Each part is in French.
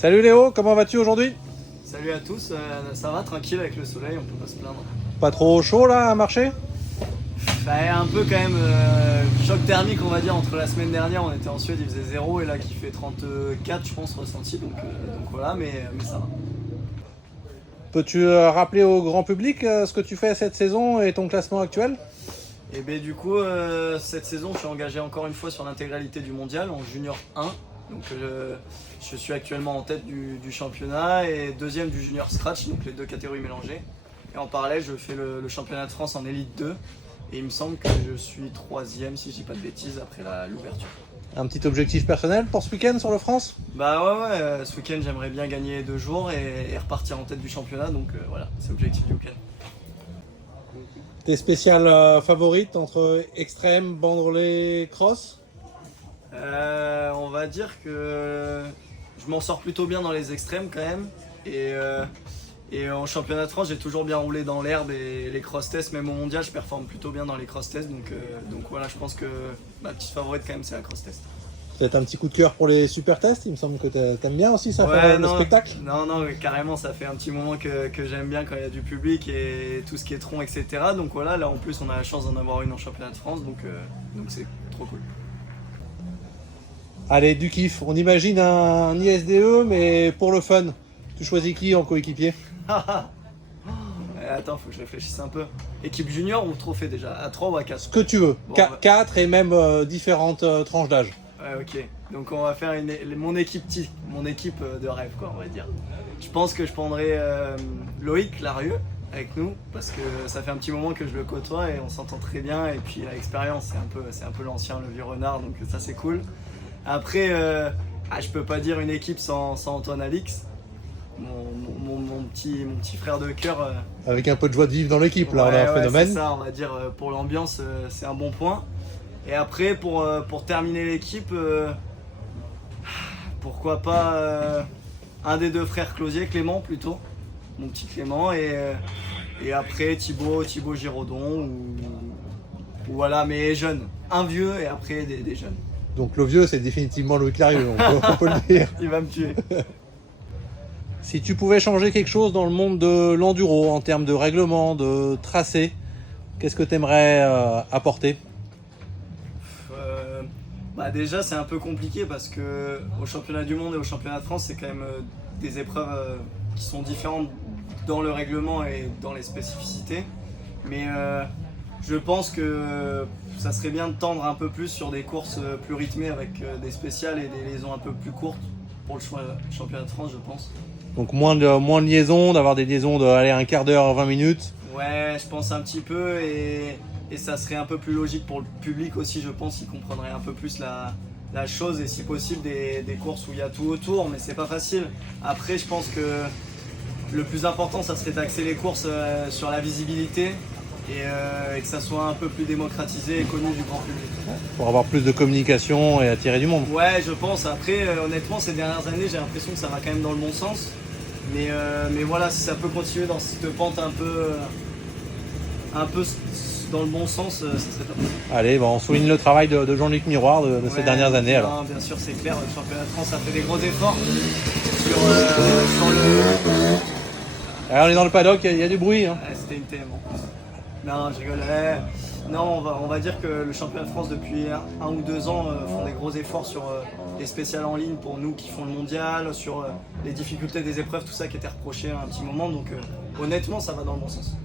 Salut Léo, comment vas-tu aujourd'hui? Salut à tous, ça va tranquille avec le soleil, on peut pas se plaindre. Pas trop chaud là à marcher? Un peu quand même, choc thermique on va dire, entre la semaine dernière on était en Suède, il faisait 0 et là qui fait 34 je pense ressenti, donc voilà, mais ça va. Peux-tu rappeler au grand public ce que tu fais cette saison et ton classement actuel? Et ben du coup cette saison je suis engagé encore une fois sur l'intégralité du mondial en junior 1. Donc je suis actuellement en tête du championnat et deuxième du junior scratch, donc les deux catégories mélangées. Et en parallèle je fais le championnat de France en élite 2 et il me semble que je suis troisième si je dis pas de bêtises après l'ouverture. Un petit objectif personnel pour ce week-end sur le France? Bah ouais, ce week-end j'aimerais bien gagner 2 jours et repartir en tête du championnat, donc voilà, c'est l'objectif du week-end. Tes spéciales favorites entre extrême, banderolé, cross? On va dire que je m'en sors plutôt bien dans les extrêmes quand même. Et en championnat de France, j'ai toujours bien roulé dans l'herbe et les cross-tests, même au mondial, je performe plutôt bien dans les cross-tests. Donc voilà, je pense que ma petite favorite quand même, c'est la cross-test. Peut-être un petit coup de cœur pour les super tests, il me semble que t'aimes bien aussi ça, Ouais, faire le non, spectacle. non, carrément, ça fait un petit moment que j'aime bien quand il y a du public et tout ce qui est tronc, etc. Donc voilà, là en plus, on a la chance d'en avoir une en championnat de France, donc c'est trop cool. Allez, du kiff, on imagine un ISDE mais pour le fun. Tu choisis qui en coéquipier? Attends, faut que je réfléchisse un peu. Équipe junior ou trophée déjà? À 3 ou à 4? Ce que tu veux, Bon, 4 et même différentes tranches d'âge. Ouais, ok. Donc on va faire mon équipe de rêve, quoi, on va dire. Je pense que je prendrai Loïc Larieux avec nous parce que ça fait un petit moment que je le côtoie et on s'entend très bien. Et puis l'expérience, c'est un peu l'ancien, le vieux renard, donc ça c'est cool. Après, je peux pas dire une équipe sans Antoine Alix, mon petit frère de cœur. Avec un peu de joie de vivre dans l'équipe, là, on a un Ouais, phénomène. c'est ça, on va dire, pour l'ambiance, c'est un bon point. Et après, pour terminer l'équipe, pourquoi pas un des deux frères Closier, Clément plutôt, mon petit Clément, et après Thibaut Giraudon, ou voilà, mais jeune. Un vieux et après des jeunes. Donc le vieux, c'est définitivement Loïc Larieux, on peut le dire. Il va me tuer. Si tu pouvais changer quelque chose dans le monde de l'enduro, en termes de règlement, de tracé, qu'est-ce que tu aimerais apporter? Déjà c'est un peu compliqué parce que au championnat du monde et au championnat de France c'est quand même des épreuves qui sont différentes dans le règlement et dans les spécificités, mais je pense que ça serait bien de tendre un peu plus sur des courses plus rythmées avec des spéciales et des liaisons un peu plus courtes pour le championnat de France, je pense. Donc moins de liaisons, d'avoir des liaisons de aller un quart d'heure, 20 minutes. Ouais, je pense un petit peu et ça serait un peu plus logique pour le public aussi, je pense, il comprendrait un peu plus la chose et si possible des courses où il y a tout autour, mais c'est pas facile. Après, je pense que le plus important, ça serait d'axer les courses sur la visibilité et que ça soit un peu plus démocratisé et connu du grand public. Pour avoir plus de communication et attirer du monde. Ouais, je pense. Après, honnêtement, ces dernières années, j'ai l'impression que ça va quand même dans le bon sens. Mais voilà, si ça peut continuer dans cette pente un peu dans le bon sens, ça serait top. Allez, on souligne le travail de Jean-Luc Miroir de ces dernières années. Non, Alors. bien sûr, c'est clair, le championnat de France a fait des gros efforts sur le... Alors, on est dans le paddock, il y a du bruit. Hein. C'était une TM en plus. Non, je rigole. Non, on va dire que le championnat de France depuis 1 ou 2 ans font des gros efforts sur les spéciales en ligne pour nous qui font le mondial, sur les difficultés des épreuves, tout ça qui était reproché à un petit moment. Donc honnêtement, ça va dans le bon sens.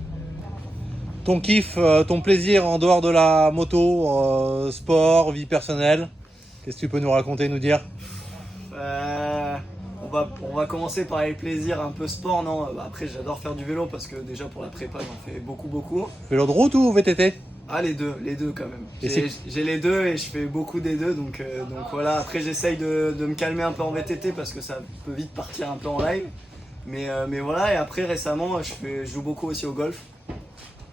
Ton kiff, ton plaisir en dehors de la moto, sport, vie personnelle, qu'est-ce que tu peux nous raconter, nous dire? On va commencer par les plaisirs un peu sport, non? Après, j'adore faire du vélo parce que déjà pour la prépa, j'en fais beaucoup. Vélo de route ou VTT? Ah, les deux quand même. Et J'ai les deux et je fais beaucoup des deux, donc voilà. Après, j'essaye de me calmer un peu en VTT parce que ça peut vite partir un peu en live. Mais voilà, et après, récemment, je joue beaucoup aussi au golf.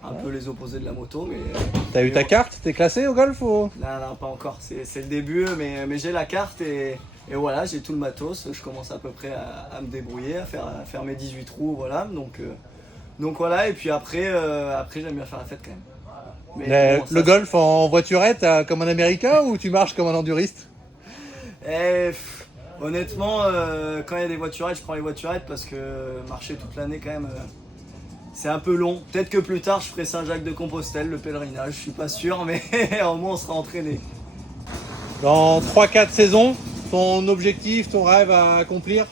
Un peu les opposés de la moto. T'as eu ta carte? T'es classé au golf ou... Non, pas encore. C'est le début, mais j'ai la carte et voilà, j'ai tout le matos. Je commence à peu près à me débrouiller, à faire mes 18 trous, voilà. Donc voilà, et puis après j'aime bien faire la fête quand même. Le golf en voiturette comme un américain ou tu marches comme un enduriste? Honnêtement, quand il y a des voiturettes, je prends les voiturettes parce que marcher toute l'année quand même, c'est un peu long. Peut-être que plus tard, je ferai Saint-Jacques-de-Compostelle, le pèlerinage, je suis pas sûr, mais au moins on sera entraîné. Dans 3-4 saisons, ton objectif, ton rêve à accomplir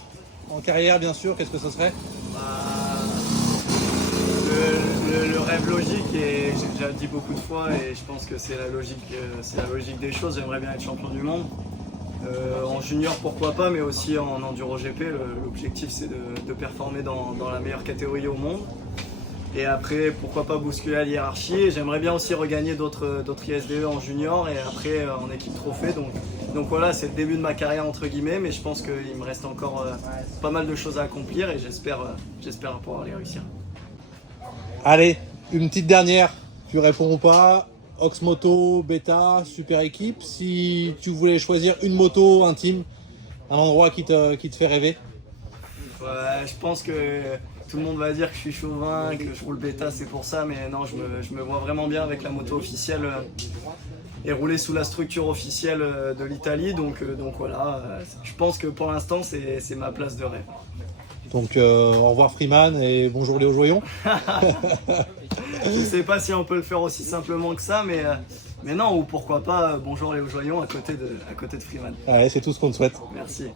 en carrière, bien sûr, qu'est-ce que ce serait? Bah, le rêve logique, et j'ai déjà dit beaucoup de fois, et je pense que c'est la logique des choses, j'aimerais bien être champion du monde. En junior, pourquoi pas, mais aussi en enduro GP. L'objectif, c'est de performer dans la meilleure catégorie au monde. Et après, pourquoi pas bousculer la hiérarchie. J'aimerais bien aussi regagner d'autres ISDE en junior et après en équipe trophée. Donc voilà, c'est le début de ma carrière entre guillemets, mais je pense qu'il me reste encore pas mal de choses à accomplir et j'espère pouvoir les réussir. Allez, une petite dernière. Tu réponds ou pas? Oxmoto, Beta, super équipe. Si tu voulais choisir une moto, un team, un endroit qui te fait rêver. Ouais, je pense que tout le monde va dire que je suis chauvin, que je roule Beta, c'est pour ça, mais non, je me vois vraiment bien avec la moto officielle et rouler sous la structure officielle de l'Italie. Donc voilà, je pense que pour l'instant, c'est ma place de rêve. Donc au revoir Freeman et bonjour Léo Joyon. Je sais pas si on peut le faire aussi simplement que ça, mais non, ou pourquoi pas bonjour Léo Joyon à côté de Freeman. Ouais, c'est tout ce qu'on te souhaite. Merci.